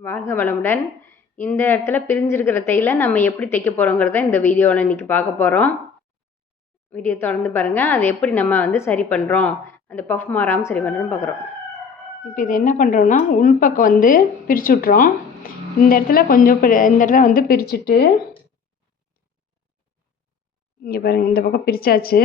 வாழ்க வளமுடன். இந்த இடத்துல பிரிஞ்சிருக்கிற தையலை நம்ம எப்படி தைக்க போகிறோங்கிறத இந்த வீடியோவில் இன்றைக்கி பார்க்க போகிறோம். வீடியோ தொடர்ந்து பாருங்கள். அதை எப்படி நம்ம வந்து சரி பண்ணுறோம், அந்த பஃப் மாறாமல் சரி பண்ணுறோன்னு பார்க்குறோம். இப்போ இது என்ன பண்ணுறோன்னா, உள்பக்கம் வந்து பிரித்து விட்றோம். இந்த இடத்துல கொஞ்சம் இந்த இடத்துல வந்து பிரிச்சுட்டு இங்கே பாருங்கள், இந்த பக்கம் பிரித்தாச்சு.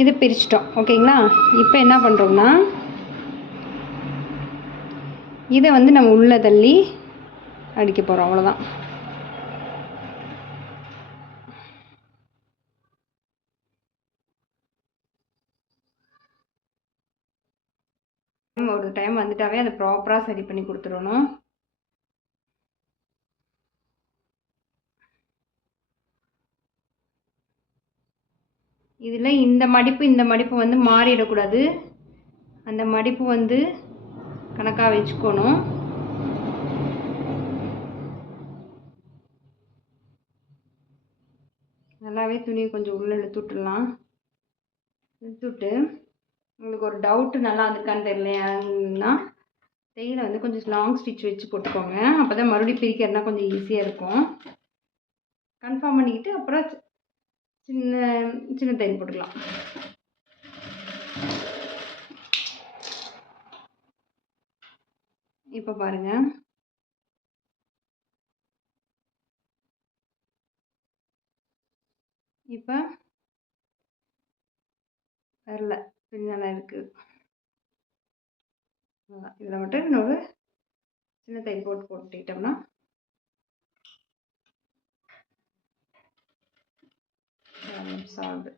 இது பிரிச்சிட்டோம். ஓகேங்களா? இப்போ என்ன பண்ணுறோம்னா, இதை வந்து நம்ம உள்ளே தள்ளி அடிக்க போகிறோம். அவ்வளோதான். ஒரு டைம் வந்துட்டாவே அதை ப்ராப்பராக சரி பண்ணி கொடுத்துடணும். இதில் இந்த மடிப்பு வந்து மாறிடக்கூடாது. அந்த மடிப்பு வந்து கணக்காக வச்சுக்கணும். நல்லாவே துணியை கொஞ்சம் உள்ளே இழுத்து விட்டுடலாம். இழுத்துவிட்டு உங்களுக்கு ஒரு டவுட்டு நல்லா அதுக்கான்னு தெரியலையான்னா, தையலை வந்து கொஞ்சம் லாங் ஸ்டிச் வச்சு போட்டுக்கோங்க. அப்போ தான் மறுபடியும் பிரிக்கிறதுனா கொஞ்சம் ஈஸியாக இருக்கும். கன்ஃபார்ம் பண்ணிக்கிட்டு அப்புறம் சின்ன தையல் போட்டுக்கலாம். இப்போ பாருங்கள், இப்போ வரல, நல்லா இருக்குது. இதில் மட்டும் இன்னொரு சின்ன தையல் போட்டுக்கிட்டோம்னா சால்வு.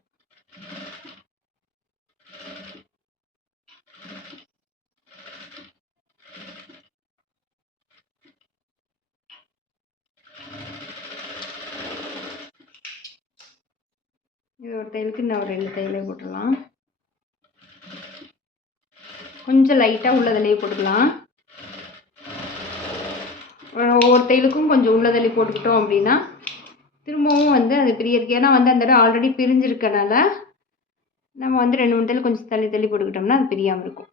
இது ஒரு தையலுக்கு இன்னும் ஒரு 2 தையலே போட்டுடலாம். கொஞ்சம் லைட்டாக உள்ளதிலேயே போட்டுக்கலாம். ஒவ்வொரு தையலுக்கும் கொஞ்சம் உள்ளதிலே போட்டுக்கிட்டோம் அப்படின்னா திரும்பவும் வந்து அது பிரியறதுக்கு, ஏன்னா வந்து அந்த இடம் ஆல்ரெடி பிரிஞ்சிருக்கனால நம்ம வந்து 2 3 தையல் கொஞ்சம் தள்ளி போட்டுக்கிட்டோம்னா அது பிரியாமல் இருக்கும்.